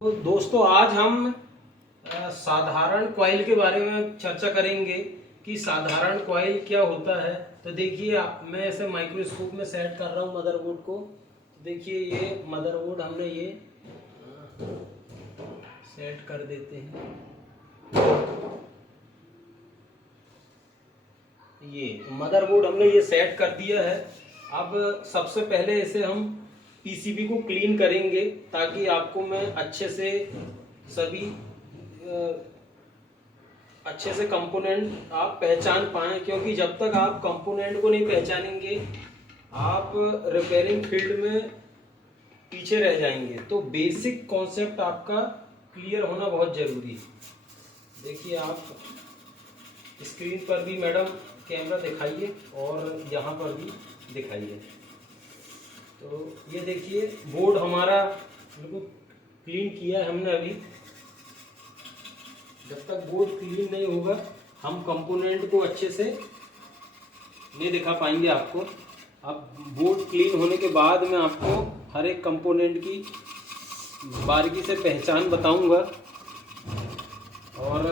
तो दोस्तों आज हम साधारण कॉइल के बारे में चर्चा करेंगे कि साधारण कॉइल क्या होता है। तो देखिए मैं ऐसे माइक्रोस्कोप में सेट कर रहा हूँ मदरबोर्ड को। तो देखिए ये मदरबोर्ड हमने ये सेट कर देते हैं। ये मदरबोर्ड हमने ये सेट कर दिया है। अब सबसे पहले इसे हम पीसीबी को क्लीन करेंगे ताकि आपको मैं अच्छे से सभी अच्छे से कंपोनेंट आप पहचान पाएं, क्योंकि जब तक आप कंपोनेंट को नहीं पहचानेंगे आप रिपेयरिंग फील्ड में पीछे रह जाएंगे। तो बेसिक कॉन्सेप्ट आपका क्लियर होना बहुत जरूरी है। देखिए आप स्क्रीन पर भी मैडम कैमरा दिखाइए और यहाँ पर भी दिखाइए। तो ये देखिए बोर्ड हमारा बिल्कुल क्लीन किया है हमने। अभी जब तक बोर्ड क्लीन नहीं होगा हम कंपोनेंट को अच्छे से नहीं दिखा पाएंगे आपको। अब बोर्ड क्लीन होने के बाद मैं आपको हर एक कंपोनेंट की बारीकी से पहचान बताऊंगा। और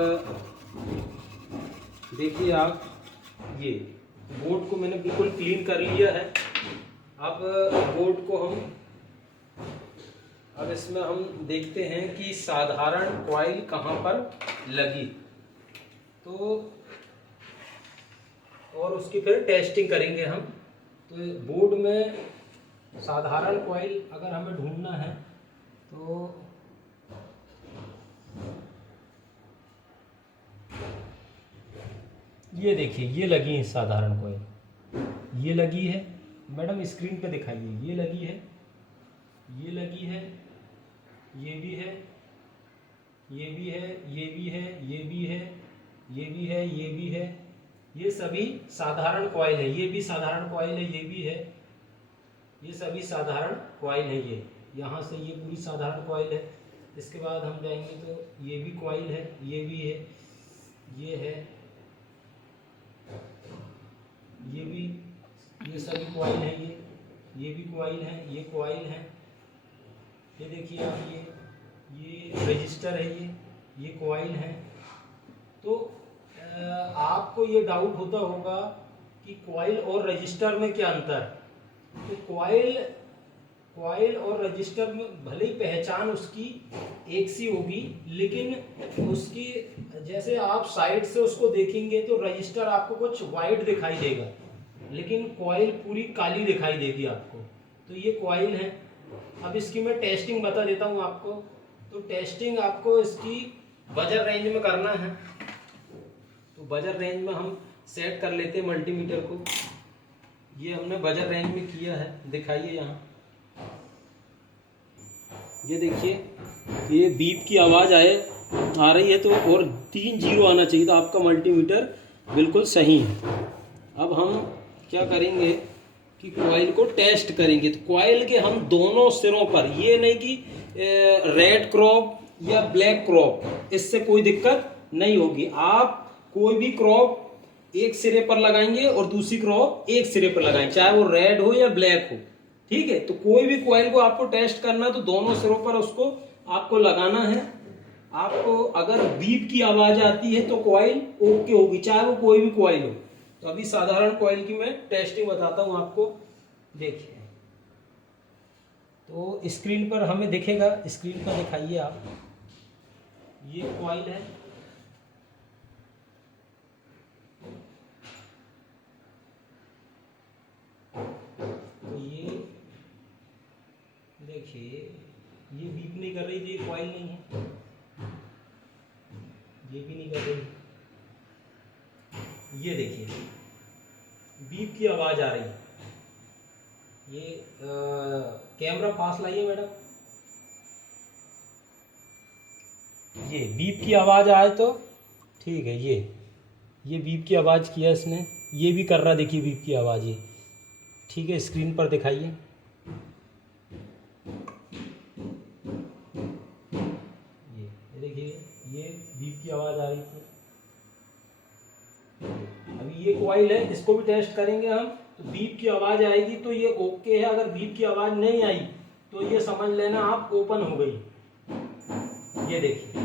देखिए आप ये बोर्ड को मैंने बिल्कुल क्लीन कर लिया है। अब बोर्ड को अब इसमें हम देखते हैं कि साधारण कॉइल कहाँ पर लगी, तो और उसकी फिर टेस्टिंग करेंगे हम। तो बोर्ड में साधारण कॉइल अगर हमें ढूंढना है तो ये देखिए ये लगी है साधारण कॉइल, ये लगी है मैडम स्क्रीन पे दिखाइए। ये लगी है, ये लगी है, ये भी है, ये भी है, ये भी है, ये भी है, ये भी है, ये भी है। ये सभी साधारण कॉइल है। ये भी साधारण कॉइल है, ये भी है, ये सभी साधारण कॉइल है। ये यहाँ से ये पूरी साधारण कॉइल है। इसके बाद हम जाएंगे तो ये भी कॉइल है, ये भी है, ये है, ये भी, ये सभी कॉइल है। ये भी कॉइल है, ये कॉइल है। ये देखिए आप ये रजिस्टर है, ये कॉइल है। तो आपको ये डाउट होता होगा कि कॉइल और रजिस्टर में क्या अंतर है। तो कॉइल और रजिस्टर में भले ही पहचान उसकी एक सी होगी, लेकिन उसकी जैसे आप साइड से उसको देखेंगे तो रजिस्टर आपको कुछ वाइट दिखाई देगा, लेकिन कॉइल पूरी काली दिखाई देगी आपको। तो ये कॉइल है। अब इसकी मैं टेस्टिंग बता देता हूँ आपको। तो टेस्टिंग आपको इसकी बजर रेंज में करना है। तो बजर रेंज में हम सेट कर लेते हैं मल्टीमीटर को। ये हमने बजर रेंज में किया है, दिखाइए यहाँ। ये देखिए ये बीप की आवाज़ आ रही है, तो और 3 जीरो आना चाहिए, तो आपका मल्टीमीटर बिल्कुल सही है। अब हम क्या करेंगे कि कॉइल को टेस्ट करेंगे। तो कॉइल के हम दोनों सिरों पर, ये नहीं कि रेड क्रॉप या ब्लैक क्रॉप, इससे कोई दिक्कत नहीं होगी। आप कोई भी क्रॉप एक सिरे पर लगाएंगे और दूसरी क्रॉप एक सिरे पर लगाएंगे, चाहे वो रेड हो या ब्लैक हो, ठीक है। तो कोई भी कॉइल को आपको टेस्ट करना तो दोनों सिरों पर उसको आपको लगाना है। आपको अगर बीप की आवाज आती है तो कॉइल ओके होगी, चाहे वो कोई भी कॉइल हो। तो अभी साधारण कॉइल की मैं टेस्टिंग बताता हूं आपको। देखिए तो स्क्रीन पर हमें दिखेगा, स्क्रीन पर दिखाइए आप। ये कॉइल है, तो ये देखिए ये बीप नहीं कर रही, ये कॉइल नहीं है, ये भी नहीं कर रही। ये देखिए बीप की आवाज आ रही है। ये कैमरा पास लाइए मैडम। ये बीप की आवाज आए तो ठीक है। ये बीप की आवाज किया इसने, ये भी कर रहा, देखिए बीप की आवाज ये, ठीक है। स्क्रीन पर दिखाइए। ये देखिए ये बीप की आवाज आ रही थी। अभी ये कॉइल है, इसको भी टेस्ट करेंगे हम। तो बीप की आवाज आएगी तो ये ओके है। अगर बीप की आवाज नहीं आई तो ये समझ लेना आप ओपन हो गई। ये देखिए,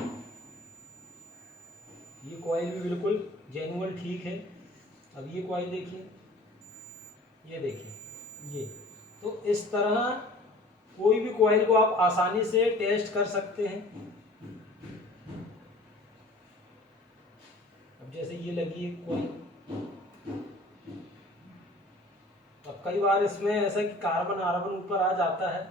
ये कॉइल भी बिल्कुल जेन्युइन ठीक है। अब ये कॉइल देखिए, ये देखिए, ये तो इस तरह कोई भी कॉइल को आप आसानी से टेस्ट कर सकते हैं। अब जैसे ये लगी है कॉइल, अब कई बार इसमें ऐसा कि कार्बन आर्गन ऊपर आ जाता है,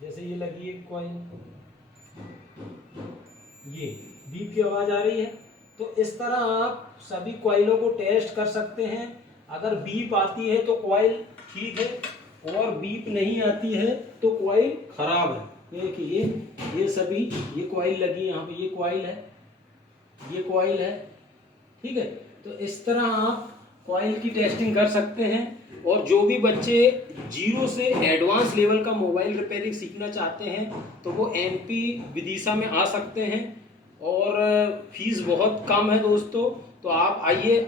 जैसे ये लगी है कॉइल, ये बीप की आवाज आ रही है। तो इस तरह आप सभी कॉइलों को टेस्ट कर सकते हैं। अगर बीप आती है तो कॉइल ठीक है, और बीप नहीं आती है तो कॉइल खराब है। देखिए ये सभी, ये कॉइल लगी यहाँ पे, ये कॉइल है, ये कॉइल है, ठीक है। तो इस तरह आप कॉइल की टेस्टिंग कर सकते हैं। और जो भी बच्चे 0 से एडवांस लेवल का मोबाइल रिपेयरिंग सीखना चाहते हैं तो वो एनपी विदिशा में आ सकते हैं, और फीस बहुत कम है दोस्तों। तो आप आइए,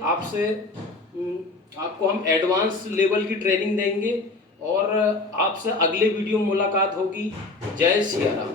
आपको हम एडवांस लेवल की ट्रेनिंग देंगे, और आपसे अगले वीडियो में मुलाकात होगी। जय सिया राम।